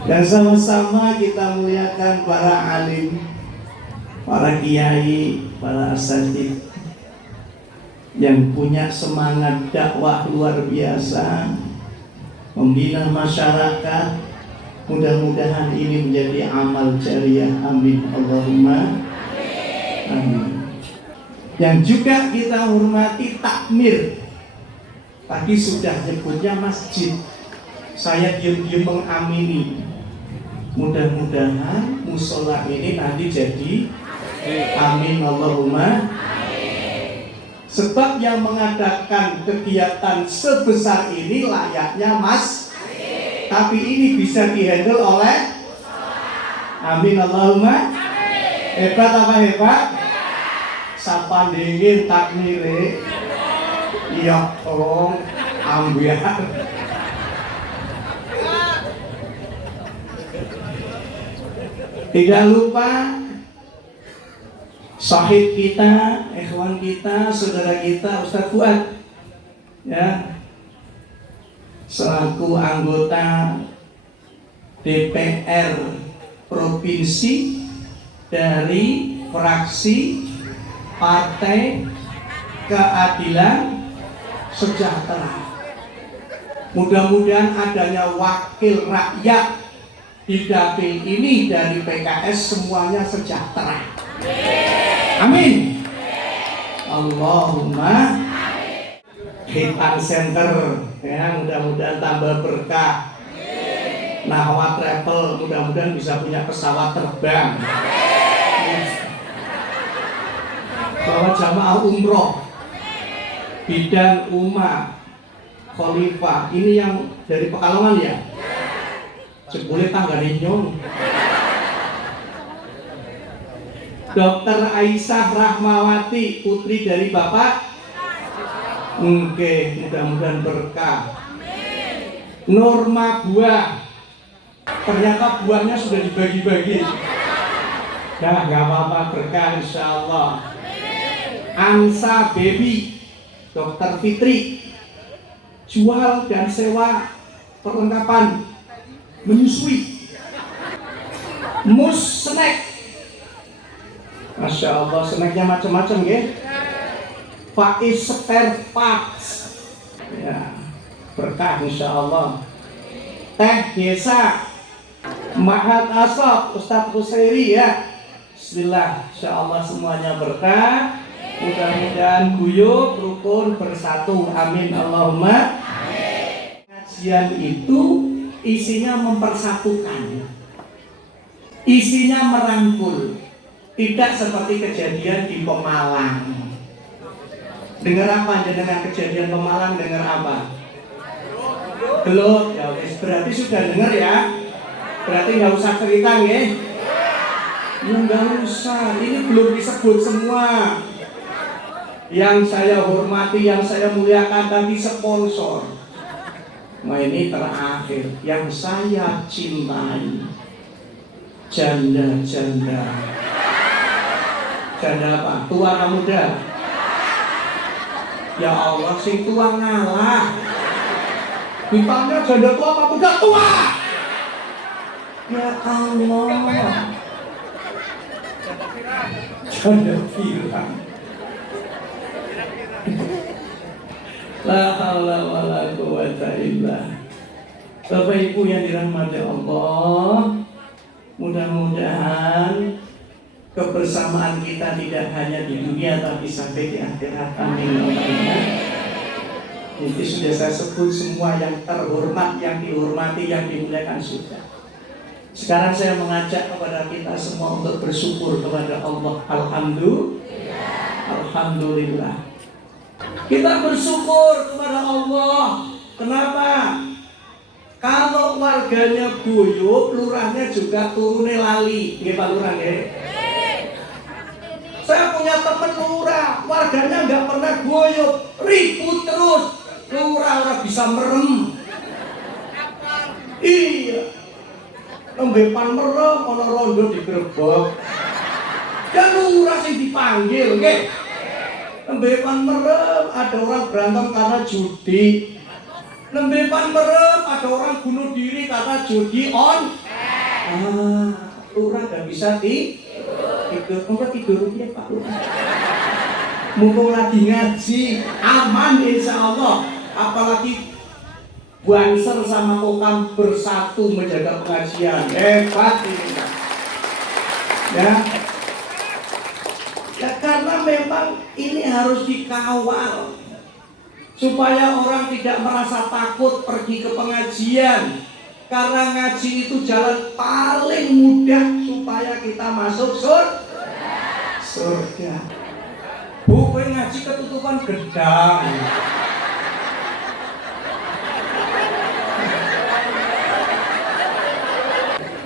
Dan sama-sama kita muliakan para alim, para kiai, para asatidz yang punya semangat dakwah luar biasa, membina masyarakat. Mudah-mudahan ini menjadi amal jariah. Amin Allahumma amin. Yang juga kita hormati takmir. Tadi sudah nyebutnya masjid, saya diam-diam mengamini. Mudah-mudahan musola ini nanti jadi amin Allahumma. Sebab yang mengadakan kegiatan sebesar ini layaknya mas, tapi ini bisa dihandle oleh amin Allahumma. Hebat apa hebat? Sapa dingin takmire. Iya dong, ambiar. Tidak lupa sahib kita, ikhwan kita, saudara kita, Ustadz Fuad, ya, selaku anggota DPR Provinsi dari fraksi Partai Keadilan Sejahtera. Mudah-mudahan adanya wakil rakyat di dapil ini dari PKS semuanya sejahtera. Amin. Allahumma. Hitan Center, ya, mudah-mudahan tambah berkah. Nahwa Travel mudah-mudahan bisa punya pesawat terbang. Bawa jamaah umroh. Bidan Uma Khalifah, ini yang dari Pekalongan ya? Jebule tanggane nyong. Dokter Aisyah Rahmawati, putri dari Bapak. Oke, mudah-mudahan berkah. Norma buah, ternyata buahnya sudah dibagi-bagi. Nah, nggak apa-apa, berkah insya Allah. Ansa Baby, Dokter Fitri, jual dan sewa perlengkapan menyusui. Mus snack, masya Allah, snacknya macam-macam ya. Faiz Spare Parts, ya, berkah insya Allah. Teh Desa Mahat Asaf Ustadz Husairi, ya, bismillah, insya Allah semuanya berkah. Mudah-mudahan guyup rukun bersatu. Amin Allahumma. Kajian itu isinya mempersatukan, isinya merangkul, tidak seperti kejadian di Pemalang. Dengar apa dengan kejadian Pemalang? Dengar apa? Belum? Ya wes, berarti sudah dengar ya. Berarti nggak usah cerita ya. Ya nggak usah. Ini belum disebut semua. Yang saya hormati, yang saya muliakan tadi sponsor. Nah ini terakhir, yang saya cintai, janda-janda. Janda apa? Tua atau muda? Ya Allah, sing tua ngalah. Ditanya janda tua apa muda? Tua. Ya Allah. Janda pirang. La haula wala quwata illa. Bapak Ibu yang dirahmati Allah, mudah-mudahan kebersamaan kita tidak hanya di dunia tapi sampai di akhirat. Amin. Itu sudah saya sebut semua yang terhormat, yang dihormati, yang dimuliakan sudah. Sekarang saya mengajak kepada kita semua untuk bersyukur kepada Allah. Alhamdulillah. Kita bersyukur kepada Allah. Kenapa? Kalau warganya guyup, lurahnya juga turune lali. Nggih Pak Lurah nggih. Saya punya teman lurah, warganya nggak pernah guyup, ribut terus. Lurah ora bisa merem. Iya. Lembepan merem, ono rondo digrebek. Ya lurah sing dipanggil, nggih. Lembepan merem, ada orang berantem karena judi. Lembepan merem, ada orang bunuh diri karena judi on. Lurah gak bisa tidur. Enggak tidurnya Pak Lurah. Mumpung lagi ngaji, aman insya Allah. Apalagi Banser sama Kokam bersatu menjaga pengajian. Hebat ini. Ya. Ya karena memang ini harus dikawal supaya orang tidak merasa takut pergi ke pengajian. Karena ngaji itu jalan paling mudah supaya kita masuk surga. Bukan ngaji ketutupan gedang.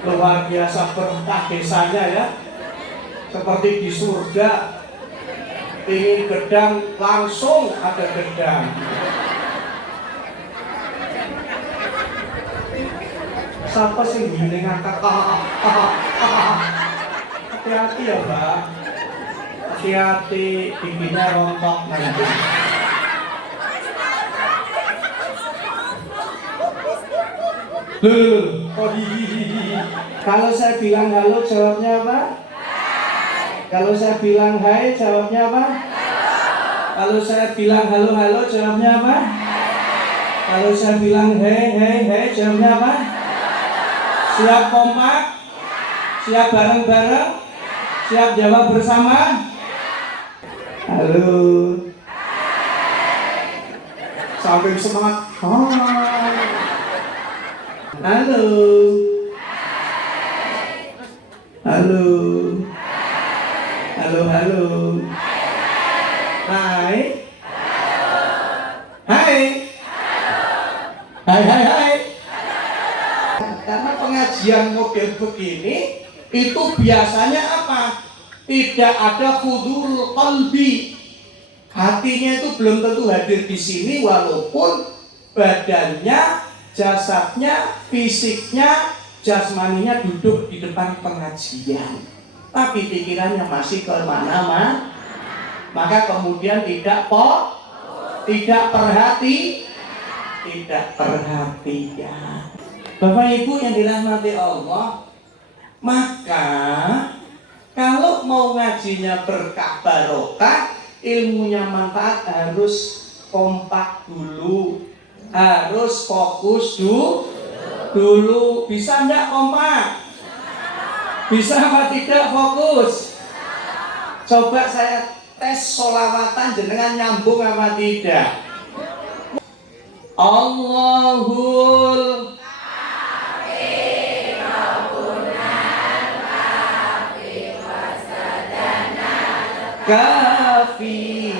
Luar biasa berkah desanya ya. Seperti di surga, ingin gedang langsung ada gedang. Siapa sih gini ngakak? Hati-hati ya Mbak. Hati-hati, giginya rontok nanti. Kalau saya bilang halo, jawabnya apa? Kalau saya bilang hai, jawabnya apa? Kalau saya bilang halo, jawabnya apa? Kalau saya bilang hei, jawabnya apa? Siap kompak? Siap bareng-bareng? Siap jawab bersama? Halo. Sampai semangat. Halo. Halo. Halo. Hai. Hai. Karena pengajian model begini itu biasanya apa? Tidak ada hudurul qalbi. Hatinya itu belum tentu hadir di sini walaupun badannya, jasadnya, fisiknya, jasmaninya duduk di depan pengajian. Tapi pikirannya masih ke mana-mana. Maka kemudian tidak perhatian. Bapak Ibu yang dirahmati Allah, maka kalau mau ngajinya berkah barokah, ilmunya manfaat, harus kompak dulu, harus fokus dulu. Bisa enggak kompak? Bisa apa tidak fokus? Coba saya tes sholawatan jenengan nyambung apa tidak? Allahul kafi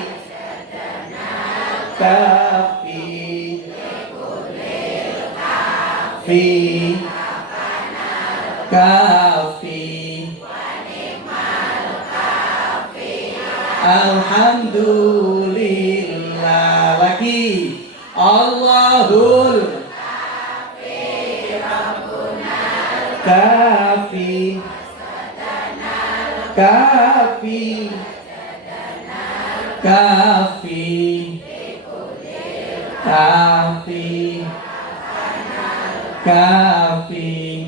alhamdulillah. Lagi Allahul kafi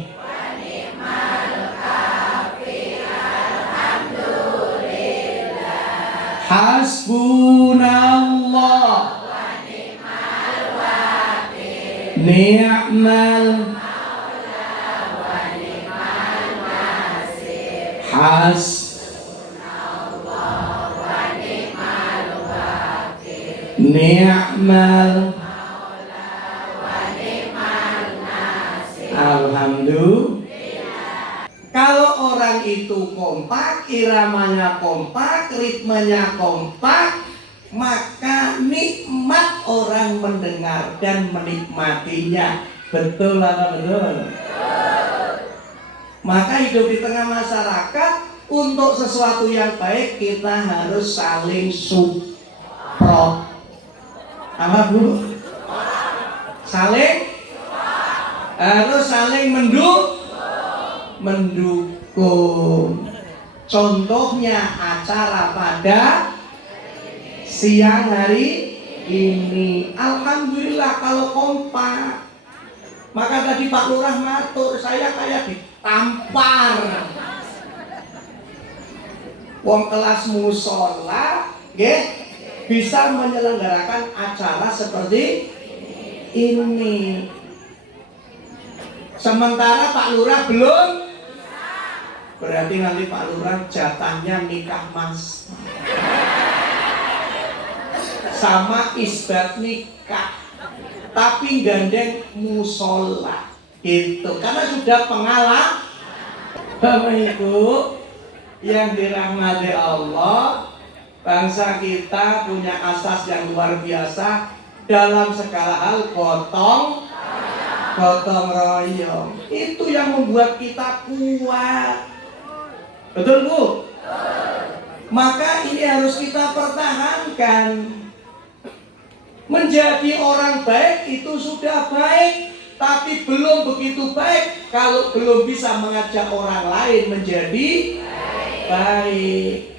hasbunallah ni'mal ni'mal alhamdulillah. Kalau orang itu kompak, iramanya kompak, ritmenya kompak, maka nikmat orang mendengar dan menikmatinya. Betul apa betul? Maka hidup di tengah masyarakat, untuk sesuatu yang baik kita harus saling support. Apa Bu? Harus saling mendukung. Contohnya acara pada siang hari ini, alhamdulillah kalau kompak. Maka tadi Pak Lurah matur, saya kayak ditampar. Wong kelas musola, bisa menyelenggarakan acara seperti ini. Sementara Pak Lurah belum. Berarti nanti Pak Lurah jatahnya nikah mas sama isbat nikah, tapi gandeng musola gitu, karena sudah pengalaman. Bapak Ibu yang dirahmati Allah, bangsa kita punya asas yang luar biasa dalam segala hal, gotong royong. Itu yang membuat kita kuat. Betul Bu? Maka ini harus kita pertahankan. Menjadi orang baik itu sudah baik, tapi belum begitu baik kalau belum bisa mengajak orang lain menjadi baik.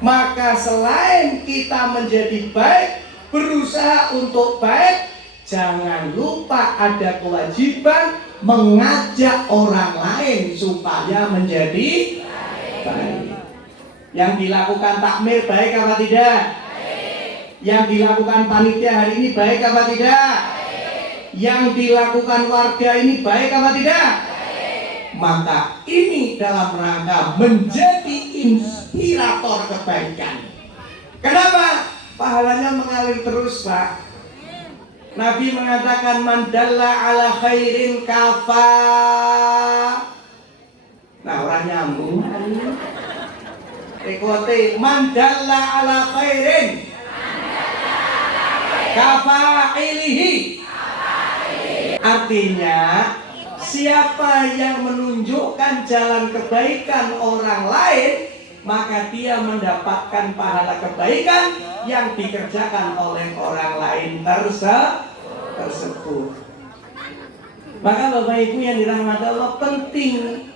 Maka selain kita menjadi baik, berusaha untuk baik, jangan lupa ada kewajiban mengajak orang lain supaya menjadi baik. Yang dilakukan takmir baik apa tidak? Yang dilakukan panitia hari ini baik apa tidak? Yang dilakukan warga ini baik apa tidak? Maka ini dalam rangka menjadi inspirator kebaikan. Kenapa? Pahalanya mengalir terus, Pak. Nabi mengatakan man dalla ala khairin kafa. Nah, orang nyambung. Ikuti man dalla ala khairin kafa'ilihi. Artinya siapa yang menunjukkan jalan kebaikan orang lain, maka dia mendapatkan pahala kebaikan yang dikerjakan oleh orang lain tersebut. Maka Bapak Ibu yang dirahmati Allah, penting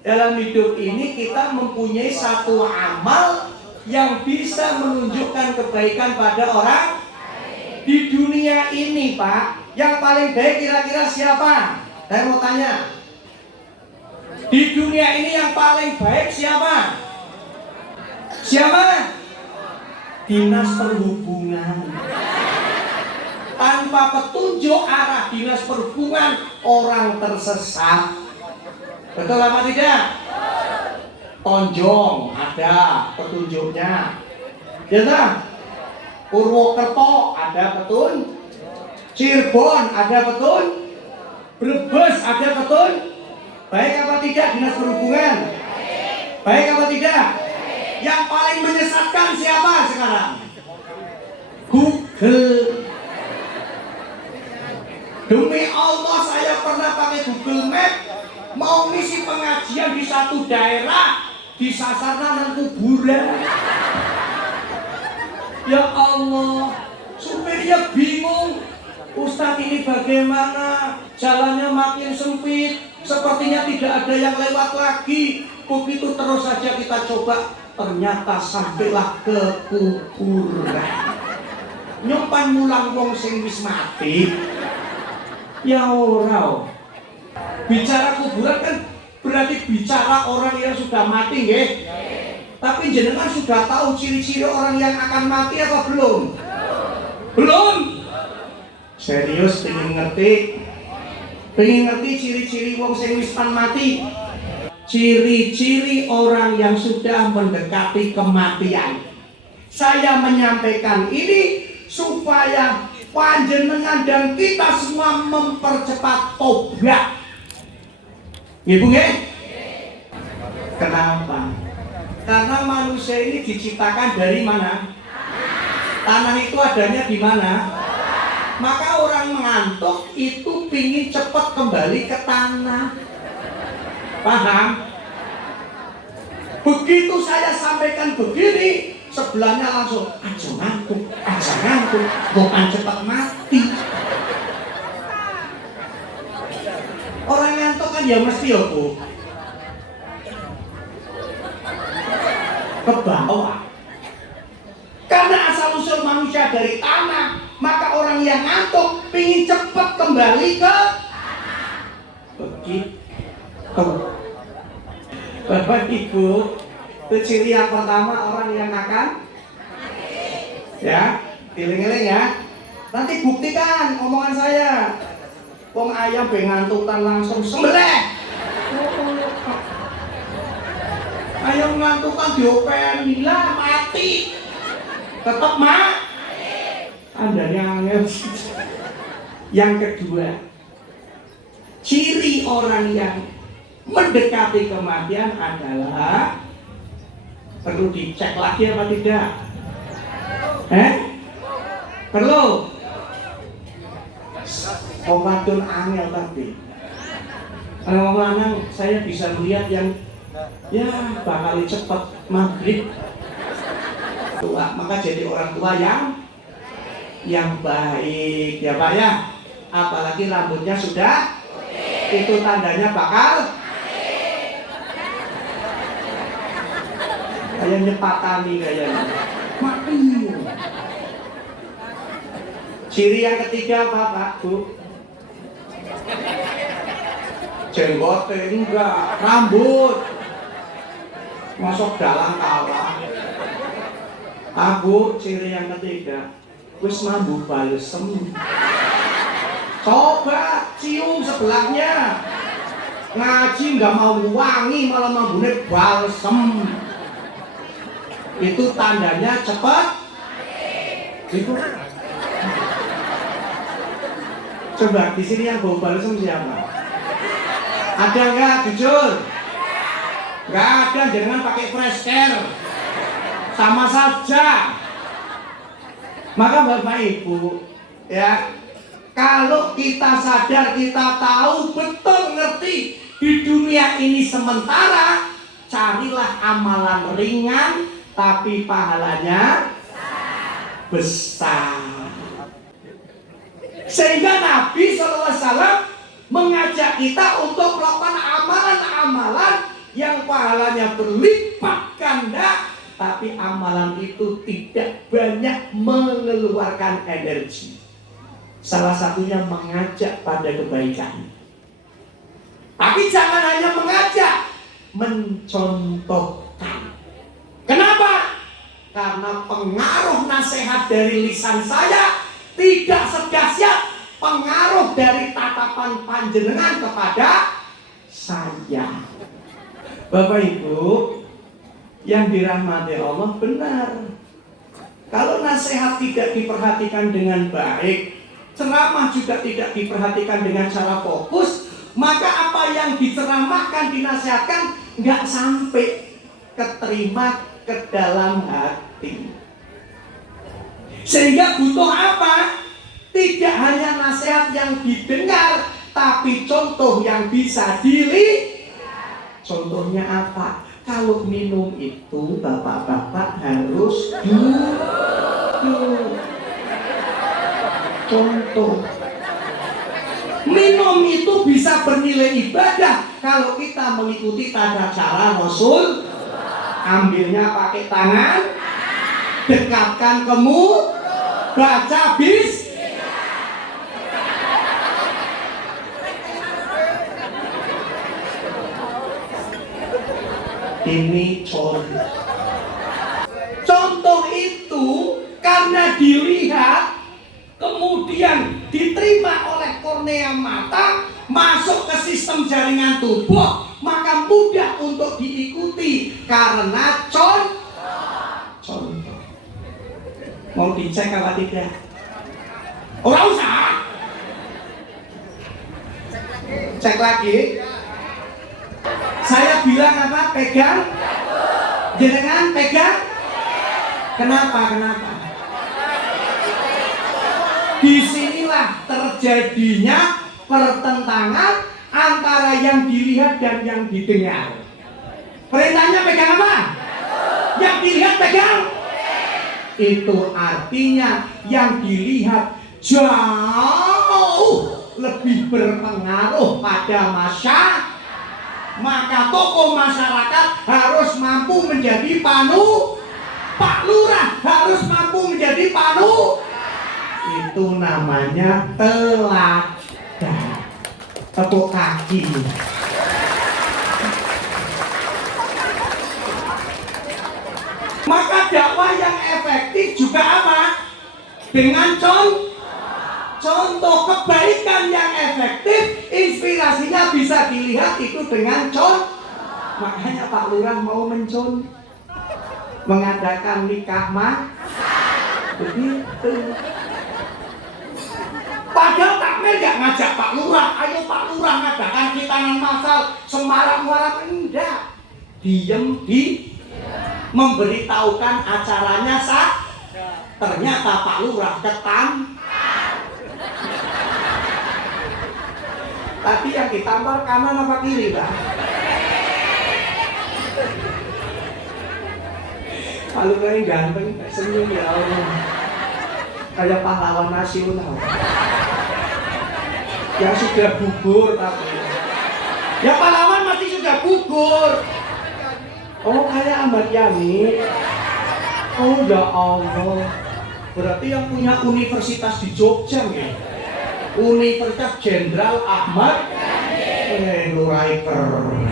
dalam hidup ini kita mempunyai satu amal yang bisa menunjukkan kebaikan pada orang. Di dunia ini Pak, yang paling baik kira-kira siapa? Saya mau tanya. Di dunia ini yang paling baik siapa? Siapa? Dinas Perhubungan. Tanpa petunjuk arah Dinas Perhubungan, orang tersesat. Betul apa tidak? Tonjong ada petunjuknya. Ya, Purwokerto ada petun, Cirebon ada petun, Brebes ada petun. Baik apa tidak Dinas Perhubungan? Baik apa tidak? Yang paling menyesatkan siapa sekarang? Google. Demi Allah saya pernah pakai Google Map, mau ngisi pengajian di satu daerah, disasarkan nang kuburan. Ya Allah, supirnya bingung. Ustadz ini bagaimana? Jalannya makin sempit, sepertinya tidak ada yang lewat lagi. Begitu terus saja kita coba, ternyata sampailah ke kuburan. Nyumpan mulang wong sing wis mati. Ya ora. Bicara kuburan kan berarti bicara orang yang sudah mati, nggih. Tapi jenengan sudah tahu ciri-ciri orang yang akan mati apa belum? Belum? Serius pengen ngerti? Pengen ngerti ciri-ciri wong sing wis mati? Ciri-ciri orang yang sudah mendekati kematian. Saya menyampaikan ini supaya panjenengan dan kita semua mempercepat tobat. Ibu nggih? Kenapa? Karena manusia ini diciptakan dari mana? Tanah itu adanya di mana? Maka orang mengantuk itu pingin cepat kembali ke tanah. Paham? Begitu saya sampaikan begini, sebelahnya langsung aja ngantuk, bukan cepat mati. Orang ngantuk kan ya mesti ya Bu, ke bawah. Karena asal usul manusia dari tanah, Maka orang yang ngantuk pingin cepat kembali ke begitu. Bapak Ibu, itu ciri yang pertama orang yang akan ya, giling-giling ya. Nanti buktikan omongan saya. Wong ayam ngantukan langsung sembelih. Ayam ngantukan diopeni lah mati. Tetap Anda yang angel. Yang kedua, ciri orang yang mendekati kematian adalah perlu dicek lagi apa tidak? Perlu. Omadun angel tapi. Kalau lanang saya bisa melihat yang ya bakal cepat maghrib tua, maka jadi orang tua yang baik ya Pak ya. Apalagi rambutnya sudah itu tandanya bakal kayak nyepatani kayaknya. Mati. Ciri yang ketiga apa Pak Bu? Jenggote enggak, rambut masuk dalam kalah. Bu, ciri yang ketiga, wis mambu balsem. Coba cium sebelahnya. Ngaji nggak mau wangi malah mambune balsem. Itu tandanya cepat. Itu. Coba di sini yang bau balsem siapa? Ada nggak jujur? Nggak ada, jangan pakai fresh care. Sama saja. Maka Bapak Ibu, ya, kalau kita sadar, kita tahu betul ngerti di dunia ini sementara, carilah amalan ringan tapi pahalanya besar. Sehingga Nabi SAW mengajak kita untuk melakukan amalan-amalan yang pahalanya berlipat ganda, tapi amalan itu tidak banyak mengeluarkan energi. Salah satunya mengajak pada kebaikan. Tapi jangan hanya mengajak, mencontohkan. Kenapa? Karena pengaruh nasihat dari lisan saya tidak sedahsyat pengaruh dari tatapan panjenengan kepada saya. Bapak Ibu yang dirahmati Allah, benar. Kalau nasihat tidak diperhatikan dengan baik, ceramah juga tidak diperhatikan dengan cara fokus, maka apa yang diceramahkan, dinasihatkan nggak sampai keterima ke dalam hati. Sehingga butuh apa? Tidak hanya nasihat yang didengar, tapi contoh yang bisa dilihat. Contohnya apa? Kalau minum itu bapak-bapak harus duduk. Contoh. Minum itu bisa bernilai ibadah kalau kita mengikuti tata cara Rasul. Ambilnya pakai tangan, dekatkan ke mulut, baca ini contoh. Contoh itu karena dilihat, kemudian diterima oleh kornea mata, masuk ke sistem jaringan tubuh, maka mudah untuk diikuti karena contoh. Mau dicek apa tidak? Ora usah. Cek lagi. Saya bilang apa? Pegang. Jenengan pegang. Kenapa? Disinilah terjadinya pertentangan antara yang dilihat dan yang didengar. Perintahnya pegang apa? Yang dilihat pegang. Itu artinya yang dilihat jauh lebih berpengaruh pada masyarakat. Maka tokoh masyarakat harus mampu menjadi Pak Lurah harus mampu menjadi Itu namanya teladan. Tepuk kaki. Maka dakwah yang efektif juga apa? Dengan contoh kebaikan yang efektif, inspirasinya bisa dilihat itu dengan contoh. Makanya Pak Lurah mau mencontoh, mengadakan nikah begitu. Padahal takmir gak ngajak Pak Lurah, ayo Pak Lurah ngadakan khitanan masal Semarang-Semarang, enggak. Diem memberitahukan acaranya ternyata Pak Lurah ketam. Tadi yang ditampar kanan apa kiri, Pak? Pak Lurah yang ganteng, senyum ya Allah. Kayak pahlawan nasional. Yang sudah gugur tapi. Ya pahlawan masih sudah gugur. Oh kayak Ahmad Yani. Oh ya Allah. Berarti yang punya universitas di Jogja ya. Universitas Jenderal Ahmad Nurai keren.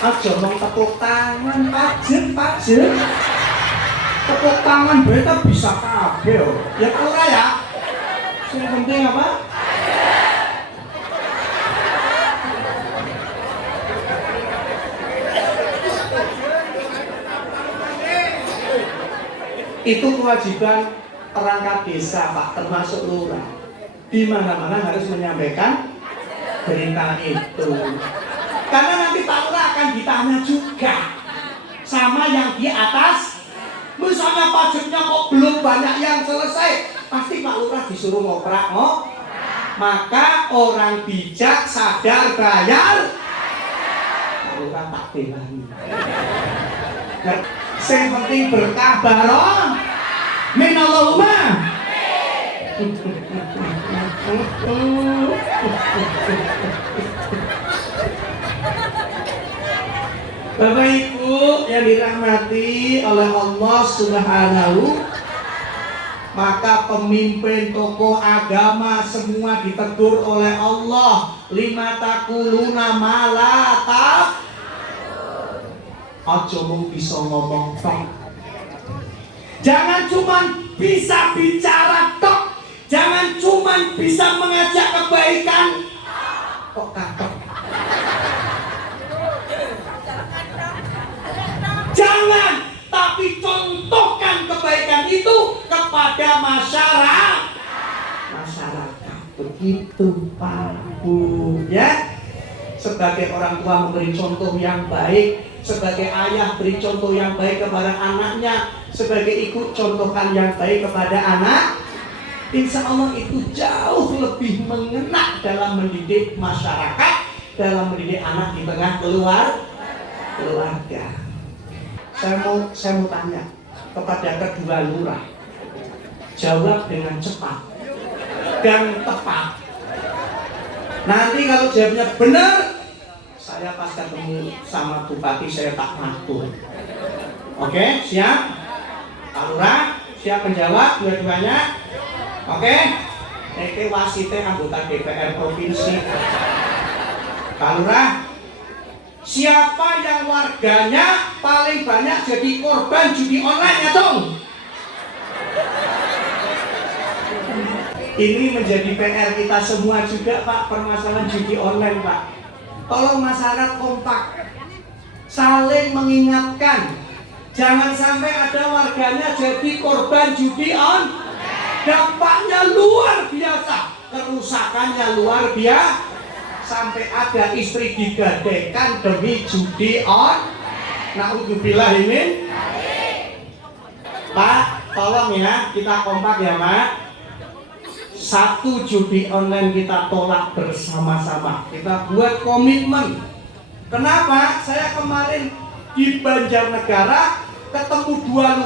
Aja mau tepuk tangan, Pak Jen. Tepuk tangan beta bisa kabel. Ya Pak ya. Yang penting apa? Itu kewajiban perangkat desa, Pak, termasuk lurah. Di mana-mana harus menyampaikan berita itu. Karena nanti Pak Lurah akan ditanya juga sama yang di atas. Misalnya pajaknya kok belum banyak yang selesai, pasti Pak Lurah disuruh ngoprak, maka orang bijak sadar bayar. Pak Lurah tak belani. Yang penting berkah barokah. Minallahumma. Bapak Ibu yang dirahmati oleh Allah Subhanahu, maka pemimpin tokoh agama semua ditegur oleh Allah. Lima takuluna malata. Aja mung bisa ngomong tok. Jangan cuma bisa bicara tok. Jangan cuma bisa mengajak kebaikan. Kok katok? Jangan, tapi contohkan kebaikan itu kepada masyarakat. Begitu Pak Bu, ya. Sebagai orang tua memberi contoh yang baik, sebagai ayah beri contoh yang baik kepada anaknya, sebagai ibu contohkan yang baik kepada anak. Insya Allah itu jauh lebih mengena dalam mendidik masyarakat, dalam mendidik anak di tengah keluarga. Saya mau tanya kepada kedua lurah, jawab dengan cepat dan tepat. Nanti kalau jawabnya benar, saya pas ketemu sama bupati saya tak ngatur. Oke, siap? Pak Lurah siap menjawab dua-duanya? Oke? Ini wasite anggota DPR provinsi. Pak Lurah, siapa yang warganya paling banyak jadi korban judi online ya dong? Ini menjadi PR kita semua juga Pak, permasalahan judi online Pak. Tolong masyarakat kompak, saling mengingatkan. Jangan sampai ada warganya jadi korban judi online. Dampaknya luar biasa, kerusakannya luar biasa. Sampai ada istri digadaikan demi judi online. Na'udzubillah ini. Pak, tolong ya, kita kompak ya Pak. Satu, judi online kita tolak bersama-sama. Kita buat komitmen. Kenapa? Saya kemarin di Banjarnegara ketemu dua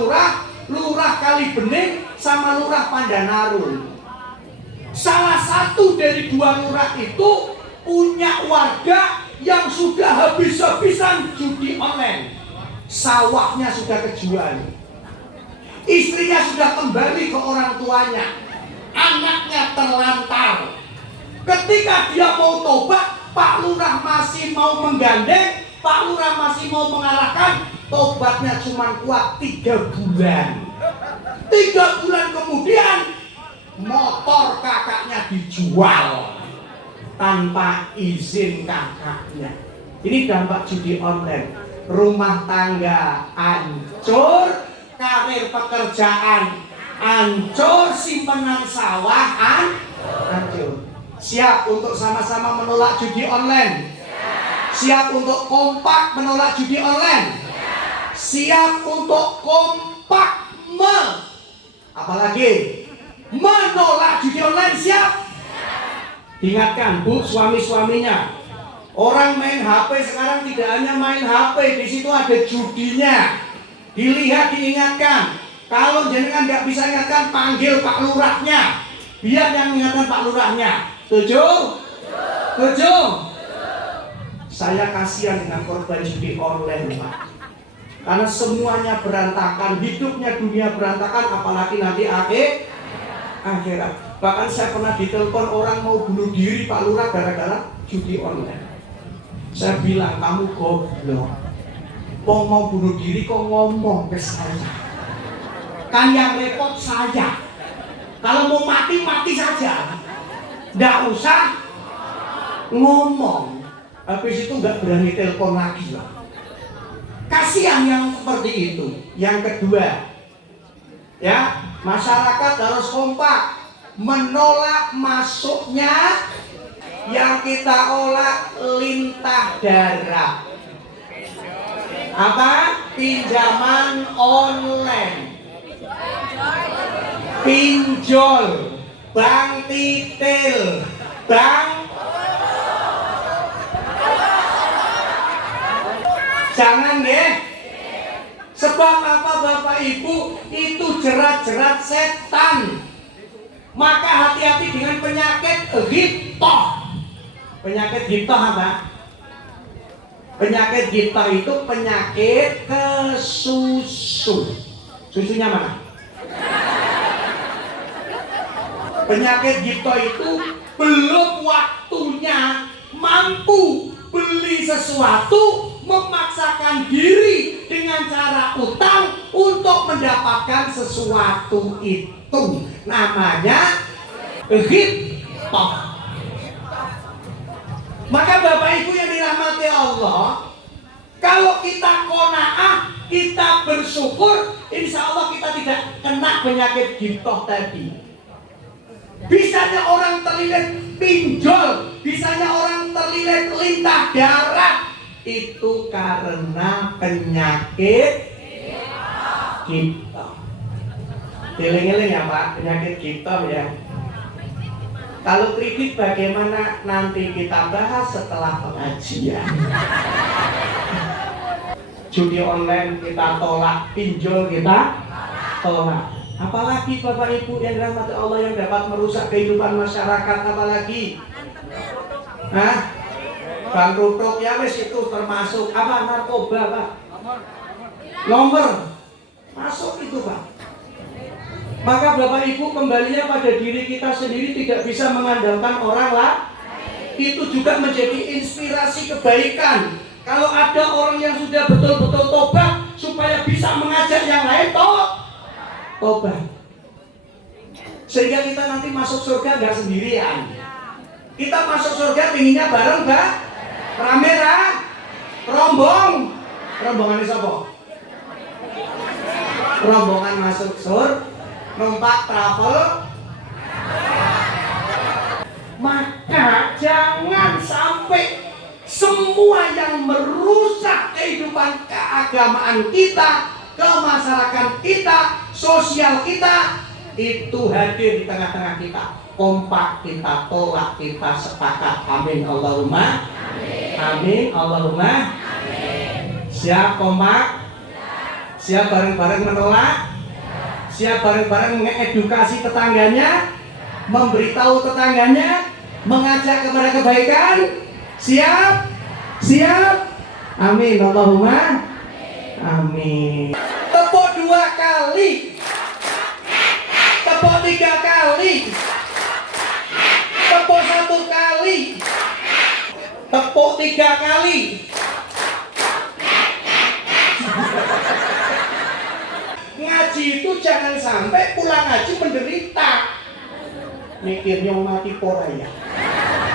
lurah Kalibening sama lurah Pandanaru. Salah satu dari dua lurah itu punya warga yang sudah habis-habisan judi online. Sawahnya sudah kejual. Istrinya sudah kembali ke orang tuanya, anaknya terlantar. Ketika dia mau tobat, Pak Lurah masih mau menggandeng, Pak Lurah masih mau mengarahkan. Tobatnya cuma kuat 3 bulan. 3 bulan kemudian motor kakaknya dijual tanpa izin kakaknya. Ini dampak judi online. Rumah tangga hancur, karir pekerjaan hancur, simpanan sawah hancur. Siap untuk sama-sama menolak judi online? Siap untuk kompak menolak judi online? Siap untuk kompak apalagi menolak judi online? Siap? Ingatkan Bu, suami-suaminya, orang main HP sekarang tidak hanya main HP, di situ ada judinya. Dilihat, diingatkan. Kalau jenengan nggak bisa ingatkan, panggil Pak Lurahnya, biar yang ingatkan Pak Lurahnya. Setuju? Setuju? Saya kasihan dengan korban judi online, Pak. Karena semuanya berantakan, hidupnya dunia berantakan, apalagi nanti akhirat. Bahkan saya pernah ditelepon orang mau bunuh diri Pak Lurah gara-gara judi online. Saya bilang, kamu goblok. Mau bunuh diri kok ngomong ke saya. Kan yang repot saya. Kalau mau mati, mati saja. Nggak usah ngomong. Habis itu nggak berani telepon lagi lah. Kasihan yang seperti itu. Yang kedua, ya, masyarakat harus kompak menolak masuknya yang kita olah lintah darat. Apa? Pinjaman online, pinjol, bank titil, bank. Jangan deh. Sebab apa Bapak Ibu? Itu jerat-jerat setan. Maka hati-hati dengan penyakit ghibthah. Penyakit ghibthah apa? Penyakit ghibthah itu penyakit kesusu. Susunya mana? Penyakit ghibthah itu belum waktunya mampu beli sesuatu, memaksakan diri dengan cara utang untuk mendapatkan sesuatu itu. Namanya ghibthah. Maka Bapak Ibu yang dirahmati Allah, kalau kita qanaah, kita bersyukur, insya Allah kita tidak kena penyakit ghibthah tadi. Bisanya orang terlilit pinjol, bisanya orang terlilit lintah darat, itu karena penyakit ghibthah. Eling-eling ya Pak, penyakit ghibthah ya. Kalau kredit bagaimana nanti kita bahas setelah pengajian. Judi online kita tolak, pinjol kita tolak. Apalagi Bapak Ibu yang dirahmati Allah yang dapat merusak kehidupan masyarakat, apalagi bangkrut ya wes, itu termasuk apa? Narkoba Pak. Nomor masuk itu Pak. Maka Bapak Ibu kembalinya pada diri kita sendiri, tidak bisa mengandalkan orang lah. Itu juga menjadi inspirasi kebaikan. Kalau ada orang yang sudah betul-betul tobat supaya bisa mengajak yang lain tobat. Sehingga kita nanti masuk surga nggak sendirian. Kita masuk surga pinginnya bareng Mbak. Rame rombongan siapa? Rombongan masuk surga, numpak travel. Maka jangan sampai semua yang merusak kehidupan keagamaan kita, kemasyarakatan kita, sosial kita, itu hadir di tengah-tengah kita. Kompak kita tolak, kita sepakat. Amin Allahumma amin Allahumma amin. Siap kompak? Siap bareng-bareng menolak? Siap bareng-bareng mengedukasi tetangganya, memberitahu tetangganya, mengajak kepada kebaikan? Siap? Siap? Amin Allahumma amin. Tepuk 2 kali. 3 kali. Tepuk 1 kali. Tepuk 3 kali. Ngaji itu jangan sampai pulang ngaji menderita. Mikirnya mati pora ya.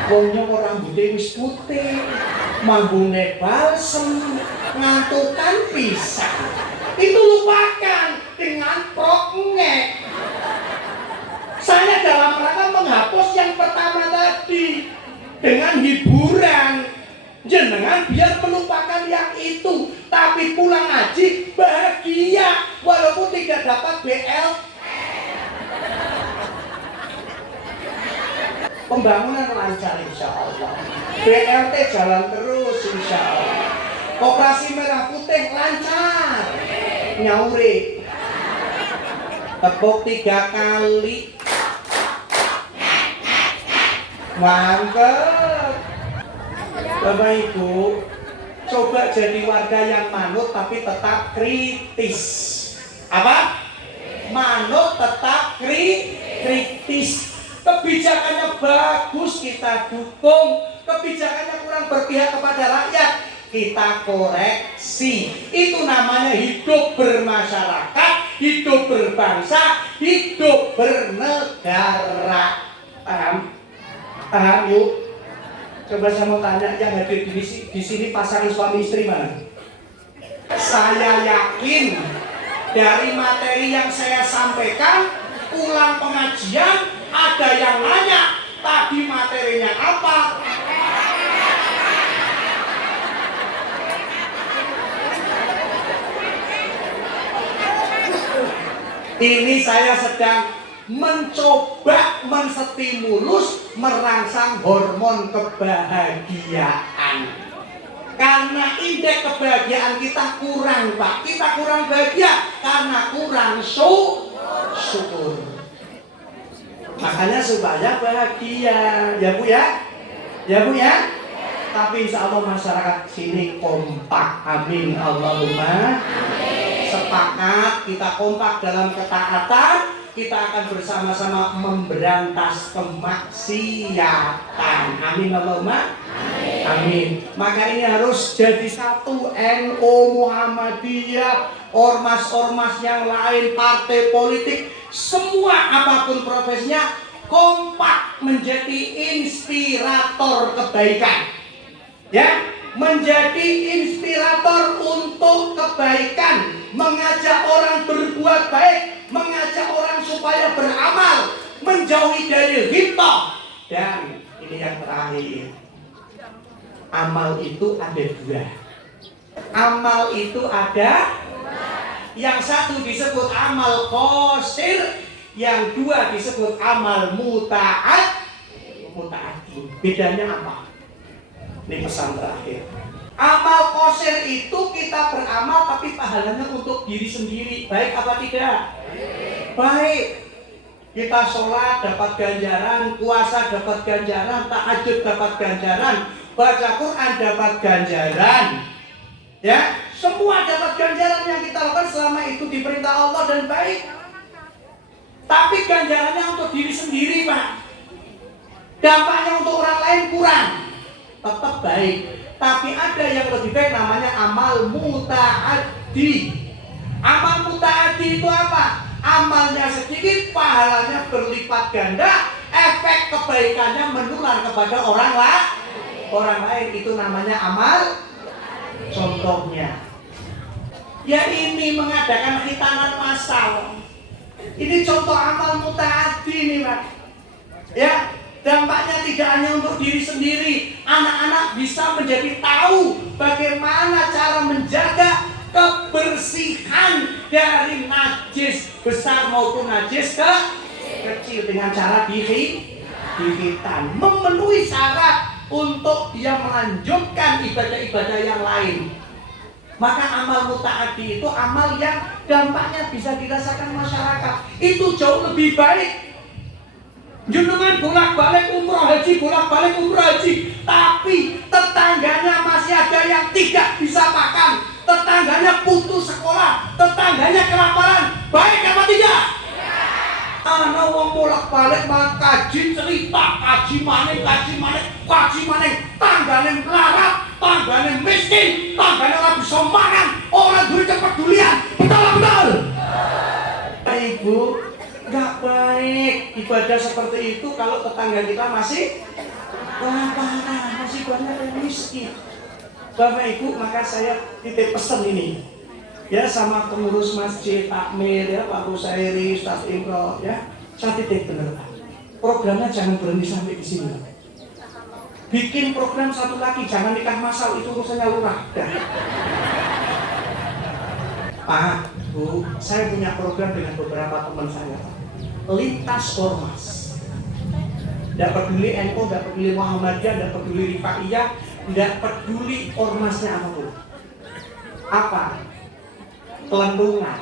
Wongnya orang rambutnya wis putih, mambune balsem, ngantukan pisang. Itu lupakan dengan prokngek. Saya dalam rangka menghapus yang pertama tadi dengan hiburan. Jenengan biar melupakan yang itu, tapi pulang ngaji bahagia walaupun tidak dapat BL. Pembangunan lancar insya Allah. BLT jalan terus insya Allah. Koperasi Merah Putih lancar. Nyauri. Tepuk 3 kali. Mantap. Bapak Ibu, coba jadi warga yang manut tapi tetap kritis. Apa? Manut tetap kritis. Kebijakannya bagus kita dukung, kebijakannya kurang berpihak kepada rakyat kita koreksi. Itu namanya hidup bermasyarakat, hidup berbangsa, hidup bernegara. Paham? Paham yuk? Coba saya mau tanya yang hadir di sini pasangan suami istri mana? Saya yakin dari materi yang saya sampaikan, pulang pengajian ada yang nanya tadi materinya apa? Ini saya sedang mencoba menstimulus merangsang hormon kebahagiaan. Karena indeks kebahagiaan kita kurang, Pak. Kita kurang bahagia karena kurang syukur. Makanya supaya bahagia, ya Bu ya? Ya Bu ya? Tapi insya Allah masyarakat sini kompak. Amin Allahumma. Sepakat, kita kompak dalam ketaatan. Kita akan bersama-sama memberantas kemaksiatan. Amin Allahumma. Amin. Maka ini harus jadi satu. NU, Muhammadiyah, ormas-ormas yang lain, partai politik, semua apapun profesinya kompak menjadi inspirator kebaikan. Ya, menjadi inspirator untuk kebaikan, mengajak orang berbuat baik, mengajak orang supaya beramal, menjauhi dari ghibah. Dan ini yang terakhir, amal itu ada 2. Amal itu ada, yang satu disebut amal qasir, yang 2 disebut amal muta'addi. Bedanya apa? Ini pesan terakhir. Amal qasir itu kita beramal tapi pahalanya untuk diri sendiri. Baik apa tidak? Baik. Kita sholat dapat ganjaran, puasa dapat ganjaran, tahajud dapat ganjaran, baca Quran dapat ganjaran. Ya, semua dapat ganjaran yang kita lakukan selama itu diperintah Allah dan baik. Tapi ganjarannya untuk diri sendiri, Pak. Dampaknya untuk orang lain kurang. Tetap baik. Tapi ada yang lebih baik, namanya amal muta'addi. Amal muta'addi itu apa? Amalnya sedikit, pahalanya berlipat ganda, efek kebaikannya menular kepada orang lain. Itu namanya amal. Contohnya, ya ini mengadakan khitanan massal. Ini contoh amal muta'addi nih, Pak. Ya, dampaknya tidak hanya untuk diri sendiri. Anak-anak bisa menjadi tahu bagaimana cara menjaga kebersihan dari najis besar maupun najis kecil dengan cara dikhitan, memenuhi syarat untuk dia melanjutkan ibadah-ibadah yang lain. Maka amal muta'addi itu amal yang dampaknya bisa dirasakan masyarakat. Itu jauh lebih baik. Jenengan bolak-balik umroh haji, bolak-balik umroh haji, tapi tetangganya masih ada yang tidak bisa makan, tetangganya putus sekolah, tetangganya kelaparan. Baik apa tidak? Ana wong bolak-balik kaji cerita, kaji maning, tanggane melarat, tanggane miskin, tanggane ora bisa mangan, ora duwe kepedulian. Betul. Ibu, nggak baik ibadah seperti itu kalau tetangga kita masih kelaparan, masih banyak yang miskin. Bapak Ibu, maka saya titip pesan ini ya sama pengurus masjid, takmir ya, Pak Kusairi, Ustaz Imro ya, saya titip bener Pak. Programnya jangan berhenti sampai di sini. Bikin program satu lagi, jangan nikah masal, itu urusannya lurah. Pak, Bu, saya punya program dengan beberapa teman saya, lintas ormas. Tidak peduli NU, tidak peduli Muhammadiyah, tidak peduli Rifaiyah, tidak peduli ormasnya apapun. Apa? Kelendungan.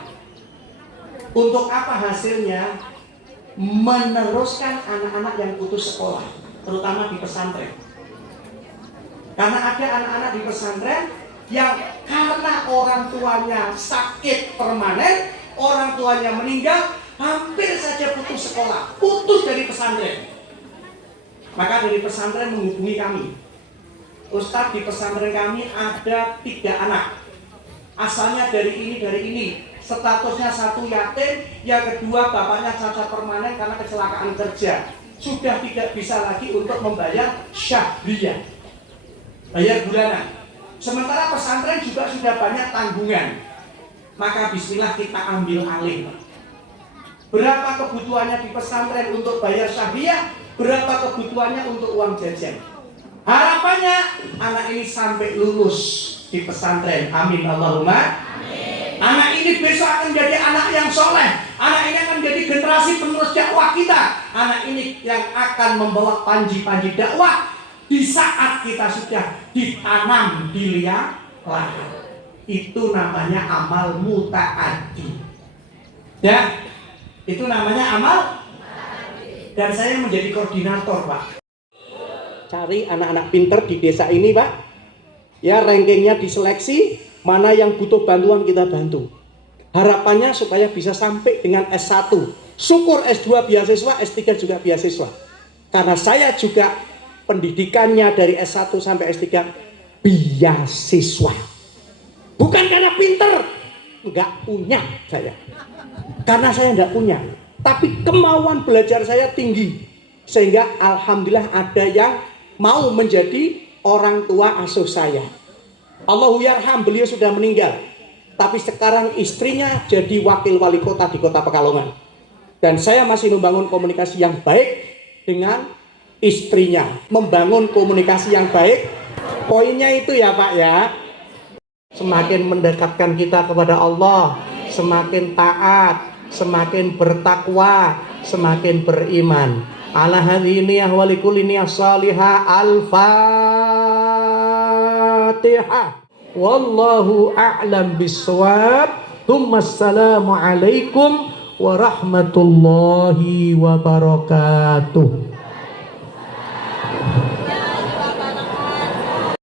Untuk apa hasilnya? Meneruskan anak-anak yang putus sekolah, terutama di pesantren. Karena ada anak-anak di pesantren yang karena orang tuanya sakit permanen, orang tuanya meninggal, hampir saja putus sekolah, putus dari pesantren. Maka dari pesantren menghubungi kami. Ustadz, di pesantren kami ada 3 anak. Asalnya dari ini. Statusnya satu yatim, yang kedua bapaknya cacat permanen karena kecelakaan kerja. Sudah tidak bisa lagi untuk membayar syahriyah, bayar bulanan. Sementara pesantren juga sudah banyak tanggungan. Maka bismillah kita ambil alih. Berapa kebutuhannya di pesantren untuk bayar syahriyah, berapa kebutuhannya untuk uang jajan. Harapannya anak ini sampai lulus di pesantren. Amin Allahumma. Anak ini besok akan jadi anak yang soleh. Anak ini akan jadi generasi penerus dakwah kita. Anak ini yang akan membawa panji-panji dakwah di saat kita sudah ditanam di liang lahat. Itu namanya amal mutaaddi. Ya, itu namanya amal. Dan saya menjadi koordinator, Pak. Cari anak-anak pinter di desa ini, Pak. Ya, rankingnya diseleksi. Mana yang butuh bantuan kita bantu. Harapannya supaya bisa sampai dengan S1. Syukur S2 beasiswa, S3 juga beasiswa. Karena saya juga pendidikannya dari S1 sampai S3 beasiswa. Bukan karena pinter, nggak punya saya. Karena saya nggak punya. Tapi kemauan belajar saya tinggi. Sehingga alhamdulillah ada yang mau menjadi orang tua asuh saya. Allahu yarham, beliau sudah meninggal. Tapi sekarang istrinya jadi wakil wali kota di kota Pekalongan. Dan saya masih membangun komunikasi yang baik dengan istrinya. Membangun komunikasi yang baik. Poinnya itu ya Pak ya. Semakin mendekatkan kita kepada Allah, semakin taat, semakin bertakwa, semakin beriman. Ala hadhiniyah walikuliniyah salihah al-Fatihah. Wallahu a'lam bissawab. Assalamu alaikum warahmatullahi wabarakatuh.